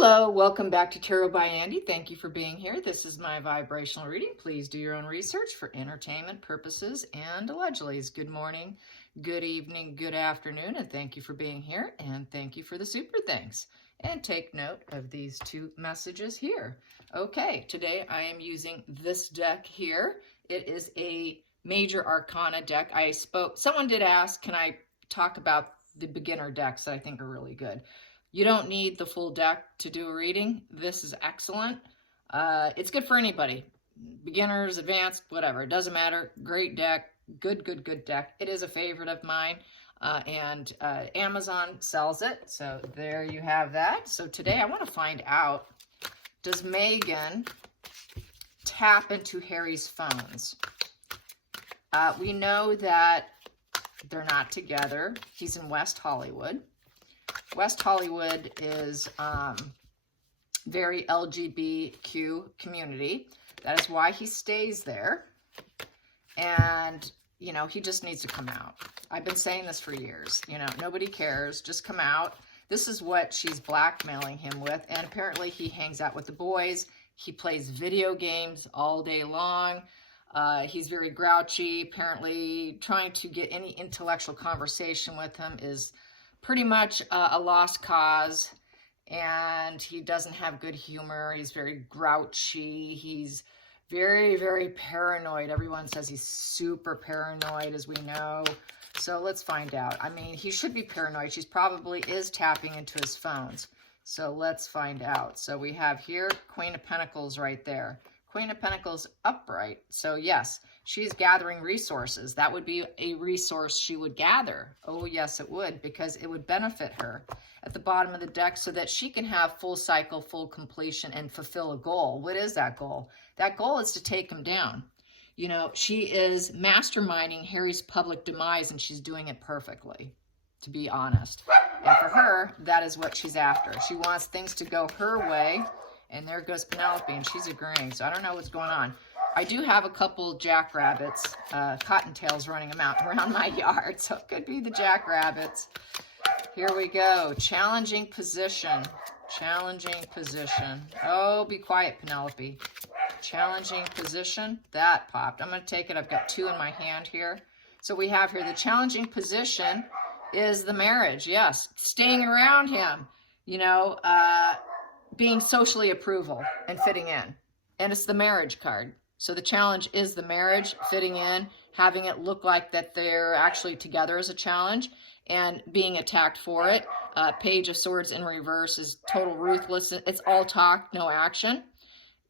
Hello, welcome back to Tarot by Andy. Thank you for being here. This is my vibrational reading. Please do your own research for entertainment purposes and allegedly. Good morning, good evening, good afternoon, and thank you for being here, and thank you for the super thanks. And take note of these two messages here. Okay, today I am using this deck here. It is a major arcana deck. Someone did ask, can I talk about the beginner decks that I think are really good? You don't need the full deck to do a reading. This is excellent. It's good for anybody. Beginners, advanced, whatever. It doesn't matter. Great deck. Good deck. It is a favorite of mine. And Amazon sells it. So there you have that. So today I want to find out, does Meghan tap into Harry's phones? We know that they're not together. He's in West Hollywood. West Hollywood is very LGBTQ community. That is why he stays there. And, you know, he just needs to come out. I've been saying this for years. You know, nobody cares. Just come out. This is what she's blackmailing him with. And apparently he hangs out with the boys. He plays video games all day long. He's very grouchy. Apparently trying to get any intellectual conversation with him is pretty much a lost cause, and he doesn't have good humor. He's very grouchy. He's very paranoid. Everyone says he's super paranoid, as we know. So let's find out. I mean, he should be paranoid. She probably is tapping into his phones. So let's find out. So we have here Queen of Pentacles right there. Queen of Pentacles upright. So yes, she's gathering resources. That would be a resource she would gather. Oh yes, it would, because it would benefit her at the bottom of the deck so that she can have full cycle, full completion, and fulfill a goal. What is that goal? That goal is to take him down. You know, she is masterminding Harry's public demise, and she's doing it perfectly, to be honest. And for her, that is what she's after. She wants things to go her way. And there goes Penelope, and she's agreeing. So I don't know what's going on. I do have a couple jackrabbits, cottontails running around my yard. So it could be the jackrabbits. Here we go. Challenging position. Challenging position. Oh, be quiet, Penelope. Challenging position. That popped. I'm going to take it. I've got two in my hand here. So we have here the challenging position is the marriage. Yes. Staying around him. You know, being socially approval and fitting in. And it's the marriage card. So the challenge is the marriage, fitting in, having it look like that they're actually together as a challenge, and being attacked for it. Page of Swords in reverse is total ruthlessness. It's all talk, no action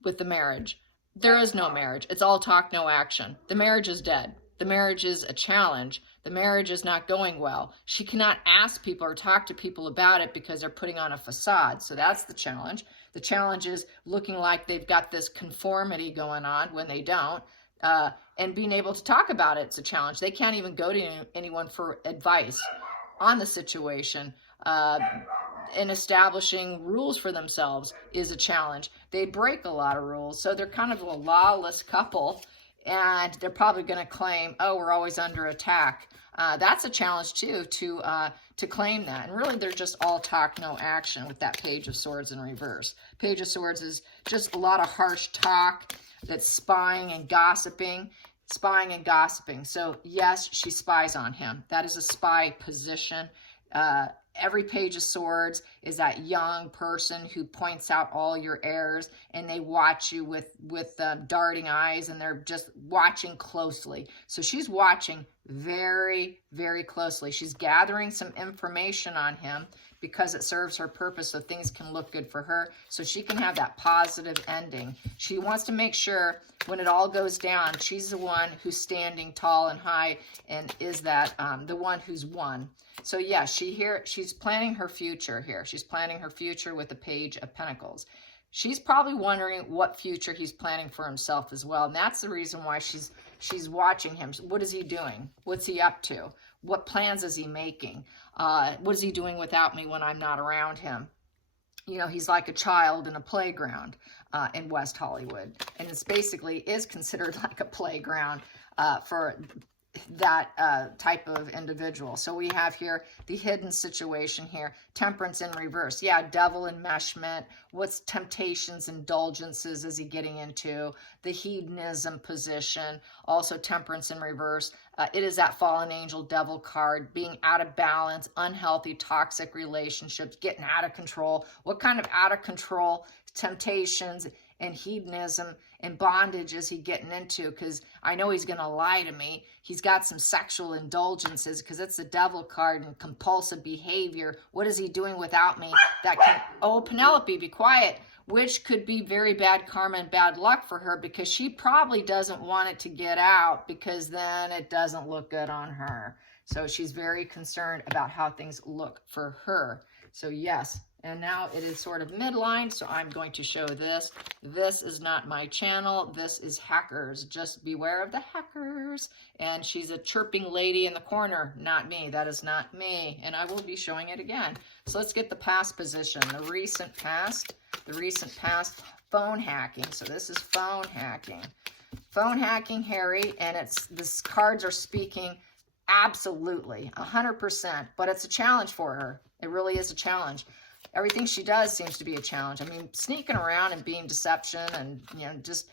with the marriage. There is no marriage. It's all talk, no action. The marriage is dead. The marriage is a challenge. The marriage is not going well. She cannot ask people or talk to people about it because they're putting on a facade. So that's the challenge. The challenge is looking like they've got this conformity going on when they don't. And being able to talk about it's a challenge. They can't even go to anyone for advice on the situation. And establishing rules for themselves is a challenge. They break a lot of rules. So they're kind of a lawless couple. And they're probably going to claim, oh, we're always under attack. That's a challenge, too, to claim that. And really, they're just all talk, no action with that Page of Swords in reverse. Page of Swords is just a lot of harsh talk that's spying and gossiping. Spying and gossiping. So, yes, she spies on him. That is a spy position. Every Page of Swords is that young person who points out all your errors, and they watch you with darting eyes, and they're just watching closely. So she's watching very closely. She's gathering some information on him because it serves her purpose, so things can look good for her, so she can have that positive ending. She wants to make sure when it all goes down, she's the one who's standing tall and high, and is that the one who's won. So yeah, she's planning her future here. She's planning her future with the Page of Pentacles. She's probably wondering what future he's planning for himself as well. And that's the reason why she's watching him. What is he doing? What's he up to? What plans is he making? What is he doing without me when I'm not around him? You know, he's like a child in a playground in West Hollywood. And it's basically is considered like a playground for that type of individual. So we have here the hidden situation here, temperance in reverse. Yeah, devil enmeshment. What's temptations, indulgences is he getting into? The hedonism position, also temperance in reverse. It is that fallen angel devil card, being out of balance, unhealthy, toxic relationships, getting out of control. What kind of out of control temptations and hedonism and bondage is he getting into? Because I know he's going to lie to me. He's got some sexual indulgences because it's the devil card and compulsive behavior. What is he doing without me? That can, oh, Penelope, be quiet. Which could be very bad karma and bad luck for her, because she probably doesn't want it to get out, because then it doesn't look good on her. So she's very concerned about how things look for her. So yes, and now it is sort of midline, so I'm going to show this. This is not my channel. This is hackers. Just beware of the hackers. And she's a chirping lady in the corner. Not me. That is not me. And I will be showing it again. So let's get the past position. The recent past, phone hacking. So this is phone hacking. Phone hacking, Harry, and this cards are speaking absolutely, 100%, but it's a challenge for her. It really is a challenge. Everything she does seems to be a challenge. I mean, sneaking around and being deception and, you know, just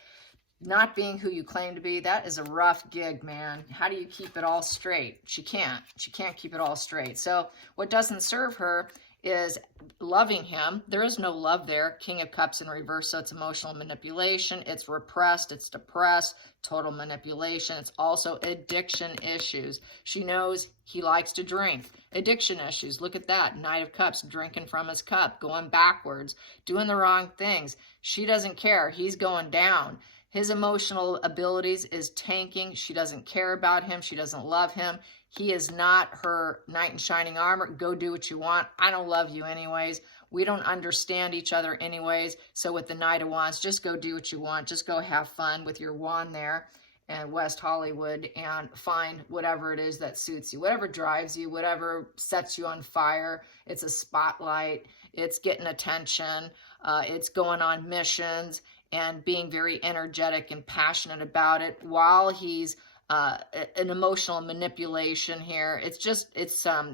not being who you claim to be, that is a rough gig, man. How do you keep it all straight? She can't. She can't keep it all straight. So what doesn't serve her is loving him. There is no love there. King of Cups in reverse, so it's emotional manipulation. It's repressed. It's depressed. Total manipulation. It's also addiction issues. She knows he likes to drink. Addiction issues. Look at that. Knight of Cups, drinking from his cup, going backwards, doing the wrong things. She doesn't care. He's going down. His emotional abilities is tanking. She doesn't care about him. She doesn't love him. He is not her knight in shining armor. Go do what you want. I don't love you anyways. We don't understand each other anyways. So with the Knight of Wands, just go do what you want. Just go have fun with your wand there in West Hollywood and find whatever it is that suits you. Whatever drives you, whatever sets you on fire. It's a spotlight. It's getting attention. It's going on missions and being very energetic and passionate about it while he's an emotional manipulation here. It's just,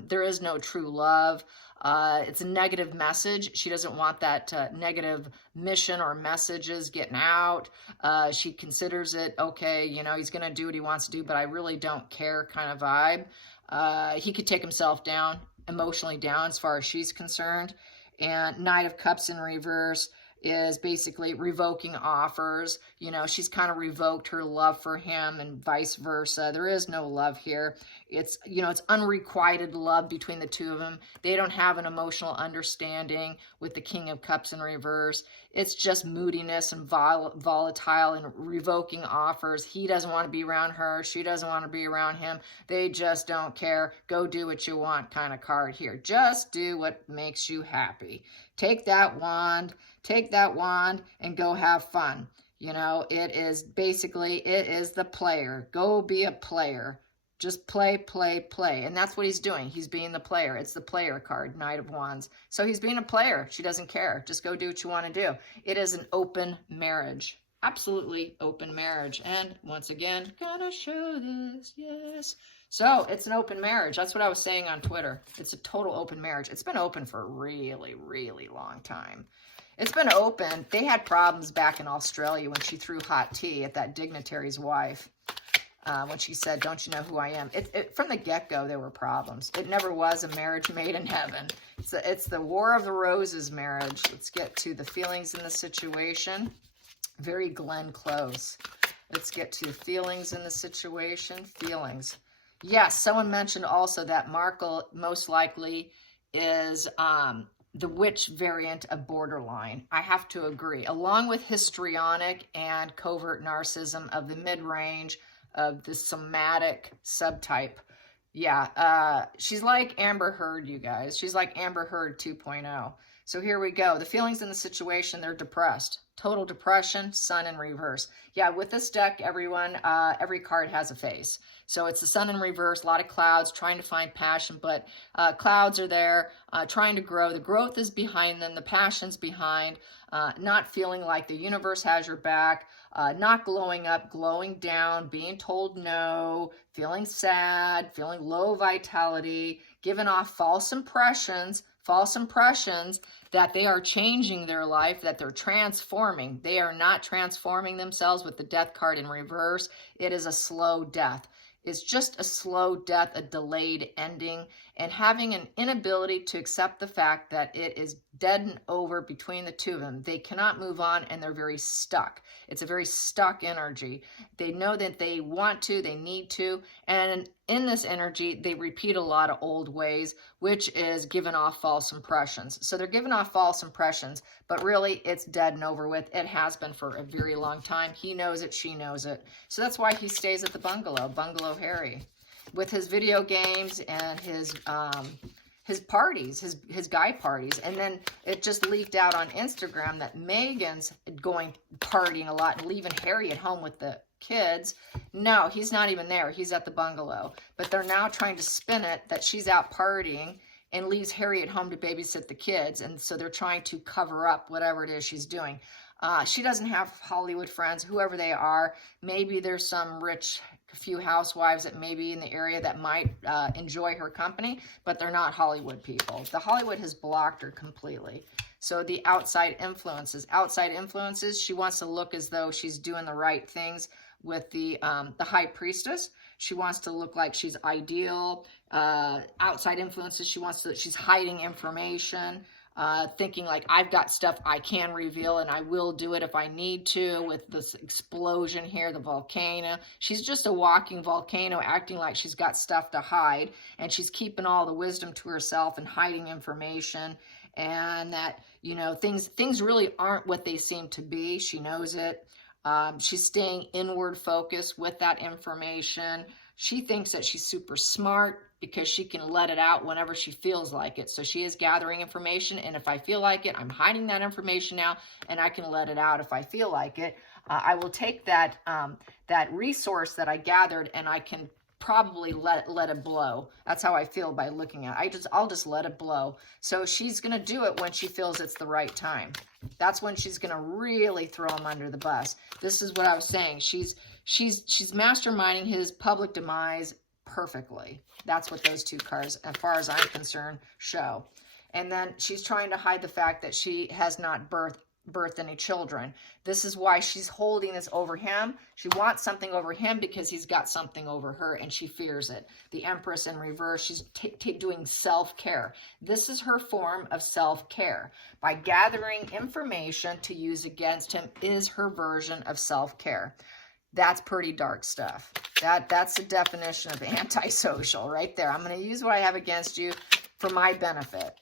there is no true love. It's a negative message. She doesn't want that negative mission or messages getting out. She considers it, okay, you know, he's going to do what he wants to do, but I really don't care kind of vibe. He could take himself down, emotionally down as far as she's concerned. And Knight of Cups in reverse is basically revoking offers. You know, she's kind of revoked her love for him and vice versa. There is no love here. It's, you know, it's unrequited love between the two of them. They don't have an emotional understanding with the King of Cups in reverse. It's just moodiness and volatile and revoking offers. He doesn't want to be around her. She doesn't want to be around him. They just don't care. Go do what you want kind of card here. Just do what makes you happy. Take that wand and go have fun. You know, it is basically, it is the player. Go be a player. Just play, play, play. And that's what he's doing. He's being the player. It's the player card, Knight of Wands. So he's being a player. She doesn't care. Just go do what you want to do. It is an open marriage. Absolutely open marriage. And once again, gonna show this, yes. So it's an open marriage. That's what I was saying on Twitter. It's a total open marriage. It's been open for a really, really long time. It's been open. They had problems back in Australia when she threw hot tea at that dignitary's wife. When she said, don't you know who I am? From the get-go, there were problems. It never was a marriage made in heaven. It's the War of the Roses marriage. Let's get to the feelings in the situation. Very Glenn Close. Let's get to feelings in the situation. Feelings. Yes, someone mentioned also that Markle most likely is the witch variant of borderline. I have to agree. Along with histrionic and covert narcissism of the mid-range, of the somatic subtype. Yeah, she's like Amber Heard, you guys. She's like Amber Heard 2.0. So here we go. The feelings in the situation, they're depressed. Total depression, sun in reverse. Yeah, with this deck, everyone, every card has a face. So it's the sun in reverse, a lot of clouds, trying to find passion, but clouds are there, trying to grow. The growth is behind them, the passion's behind, not feeling like the universe has your back, not glowing up, glowing down, being told no, feeling sad, feeling low vitality, giving off false impressions that they are changing their life, that they're transforming. They are not transforming themselves with the death card in reverse. It is a slow death. It's just a slow death, a delayed ending, and having an inability to accept the fact that it is dead and over between the two of them. They cannot move on, and they're very stuck. It's a very stuck energy. They know that they want to, they need to, and in this energy, they repeat a lot of old ways, which is giving off false impressions. So they're giving off false impressions, but really it's dead and over with. It has been for a very long time. He knows it, she knows it. So that's why he stays at the Bungalow Harry, with his video games and his parties, his guy parties. And then it just leaked out on Instagram that Meghan's going partying a lot and leaving Harry at home with the kids. No, he's not even there. He's at the bungalow. But they're now trying to spin it that she's out partying and leaves Harry at home to babysit the kids. And so they're trying to cover up whatever it is she's doing. She doesn't have Hollywood friends, whoever they are. Maybe there's some rich few housewives that may be in the area that might enjoy her company, but they're not Hollywood people. The Hollywood has blocked her completely. So the outside influences, she wants to look as though she's doing the right things with the High Priestess. She wants to look like she's ideal. Outside influences, she's hiding information. Thinking like, I've got stuff I can reveal and I will do it if I need to, with this explosion here, the volcano. She's just a walking volcano, acting like she's got stuff to hide, and she's keeping all the wisdom to herself and hiding information, and that, you know, things really aren't what they seem to be. She knows it. She's staying inward focused with that information. She thinks that she's super smart because she can let it out whenever she feels like it. So she is gathering information, and if I feel like it, I'm hiding that information now, and I can let it out if I feel like it. I will take that that resource that I gathered, and I can probably let it blow. That's how I feel by looking at it. I'll just let it blow. So she's going to do it when she feels it's the right time. That's when she's going to really throw him under the bus. This is what I was saying. She's masterminding his public demise perfectly. That's what those two cards, as far as I'm concerned, show. And then she's trying to hide the fact that she has not birthed any children. This is why she's holding this over him. She wants something over him because he's got something over her, and she fears it. The Empress in reverse, she's doing self-care. This is her form of self-care. By gathering information to use against him is her version of self-care. That's pretty dark stuff. That's the definition of antisocial right there. I'm going to use what I have against you for my benefit.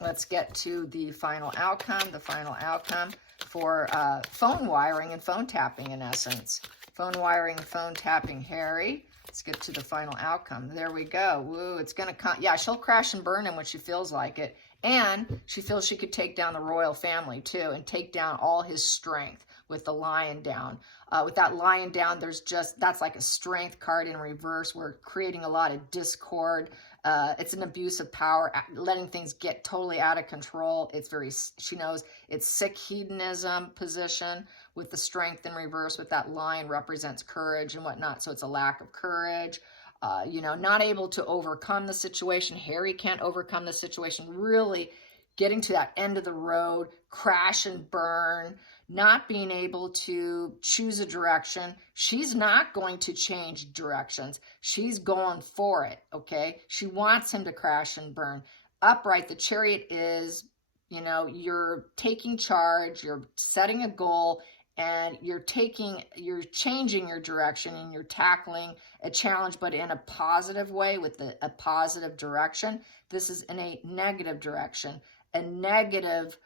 Let's get to the final outcome. The final outcome for phone wiring and phone tapping, in essence. Phone wiring and phone tapping, Harry. Let's get to the final outcome. There we go. Woo, it's going to come. Yeah, she'll crash and burn him when she feels like it. And she feels she could take down the royal family, too, and take down all his strength with the Lion down. With that Lion down, that's like a strength card in reverse. We're creating a lot of discord. It's an abuse of power, letting things get totally out of control. She knows it's sick hedonism position with the strength in reverse, with that Lion represents courage and whatnot. So it's a lack of courage. Not able to overcome the situation. Harry can't overcome the situation. Really getting to that end of the road, crash and burn, not being able to choose a direction. She's not going to change directions. She's going for it, okay? She wants him to crash and burn. Upright, the Chariot is, you're taking charge, you're setting a goal, and you're changing your direction, and you're tackling a challenge, but in a positive way, with a positive direction. This is in a negative direction, a negative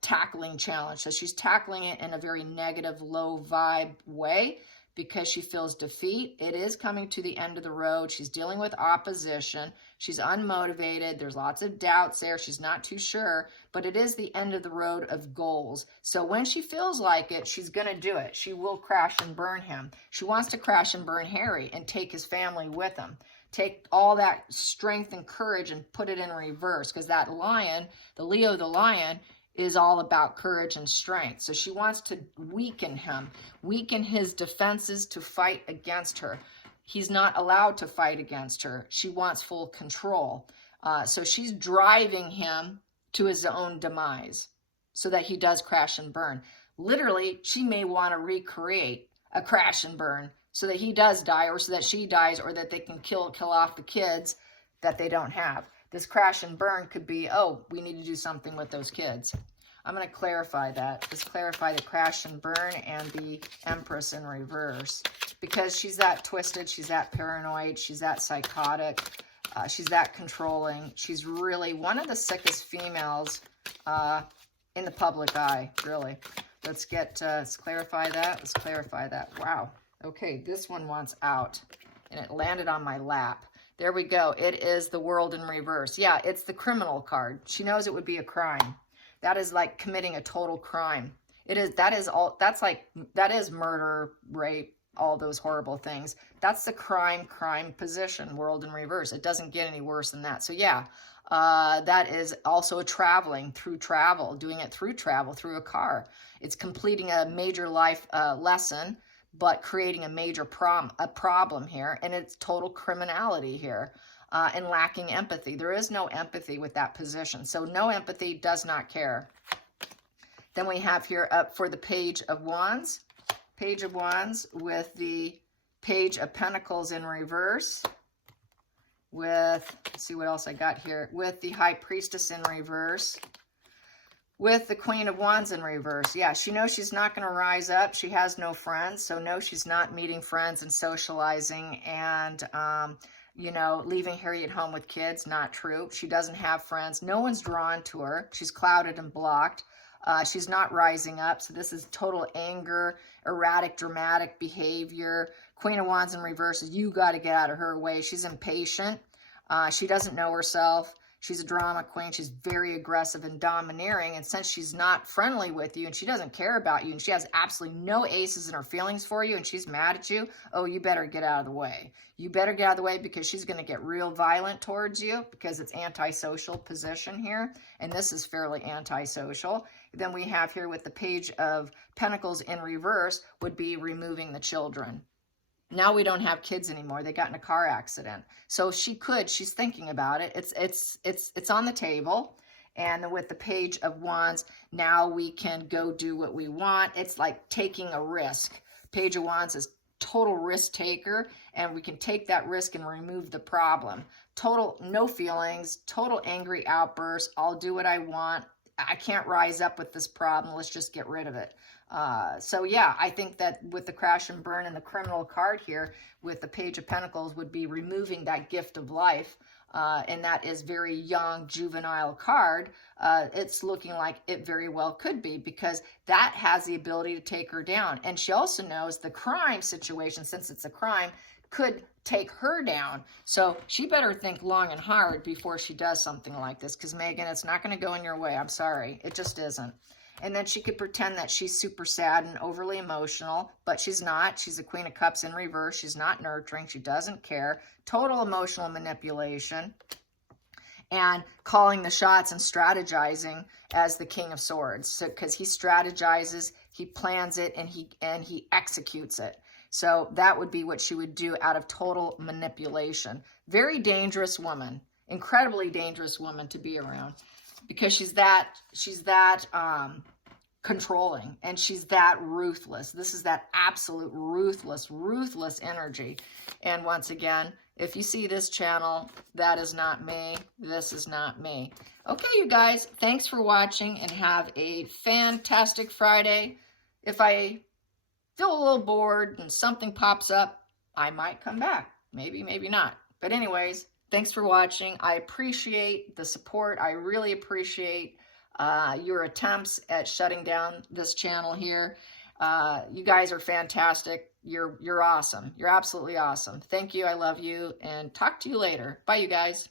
tackling challenge. So she's tackling it in a very negative, low vibe way because she feels defeat. It is coming to the end of the road. She's dealing with opposition. She's unmotivated. There's lots of doubts there. She's not too sure, but it is the end of the road of goals. So when she feels like it, she's going to do it. She will crash and burn him. She wants to crash and burn Harry and take his family with him. Take all that strength and courage and put it in reverse, because that lion, the Leo the lion, is all about courage and strength. So she wants to weaken him, weaken his defenses to fight against her. He's not allowed to fight against her. She wants full control. So she's driving him to his own demise so that he does crash and burn. Literally, she may want to recreate a crash and burn so that he does die, or so that she dies, or that they can kill off the kids that they don't have. This crash and burn could be, oh, we need to do something with those kids. I'm going to clarify that. Just clarify the crash and burn and the Empress in reverse. Because she's that twisted, she's that paranoid, she's that psychotic, she's that controlling. She's really one of the sickest females in the public eye, really. Let's clarify that. Let's clarify that. Wow. Okay, this one wants out. And it landed on my lap. There we go. It is the World in reverse. Yeah, it's the criminal card. She knows it would be a crime. That is like committing a total crime. That is murder, rape, all those horrible things. That's the crime position, World in reverse. It doesn't get any worse than that. So yeah, that is also doing it through travel, through a car. It's completing a major life lesson, but creating a major problem here, and it's total criminality here, and lacking empathy. There is no empathy with that position, so no empathy, does not care. Then we have here up for the Page of Wands with the Page of Pentacles in reverse, with, let's see what else I got here, with the High Priestess in reverse, with the Queen of Wands in reverse. Yeah, she knows she's not going to rise up. She has no friends, so no, she's not meeting friends and socializing and, leaving Harry at home with kids. Not true. She doesn't have friends. No one's drawn to her. She's clouded and blocked. She's not rising up, so this is total anger, erratic, dramatic behavior. Queen of Wands in reverse is you got to get out of her way. She's impatient. She doesn't know herself. She's a drama queen. She's very aggressive and domineering. And since she's not friendly with you and she doesn't care about you and she has absolutely no aces in her feelings for you and she's mad at you, oh, you better get out of the way. You better get out of the way, because she's going to get real violent towards you, because it's antisocial position here. And this is fairly antisocial. Then we have here with the Page of Pentacles in reverse would be removing the children. Now we don't have kids anymore. They got in a car accident. So she's thinking about it. It's on the table. And with the Page of Wands, now we can go do what we want. It's like taking a risk. Page of Wands is total risk taker, and we can take that risk and remove the problem. Total no feelings, total angry outburst. I'll do what I want. I can't rise up with this problem. Let's just get rid of it. So yeah, I think that with the crash and burn and the criminal card here with the Page of Pentacles would be removing that gift of life. And that is very young, juvenile card. It's looking like it very well could be, because that has the ability to take her down. And she also knows the crime situation, since it's a crime, could take her down. So she better think long and hard before she does something like this, because Meghan, it's not going to go in your way. I'm sorry. It just isn't. And then she could pretend that she's super sad and overly emotional, but she's not. She's a Queen of Cups in reverse. She's not nurturing. She doesn't care. Total emotional manipulation. And calling the shots and strategizing as the King of Swords. So, because he strategizes, he plans it, and he executes it. So that would be what she would do out of total manipulation. Very dangerous woman. Incredibly dangerous woman to be around. Because she's that controlling, and she's that ruthless. This is that absolute ruthless energy. And once again, if you see this channel, that is not me. This is not me. Okay, you guys, thanks for watching, and have a fantastic Friday. If I feel a little bored and something pops up, I might come back. Maybe, maybe not. But anyways, thanks for watching. I appreciate the support. I really appreciate your attempts at shutting down this channel here. You guys are fantastic. You're awesome. You're absolutely awesome. Thank you. I love you, and talk to you later. Bye, you guys.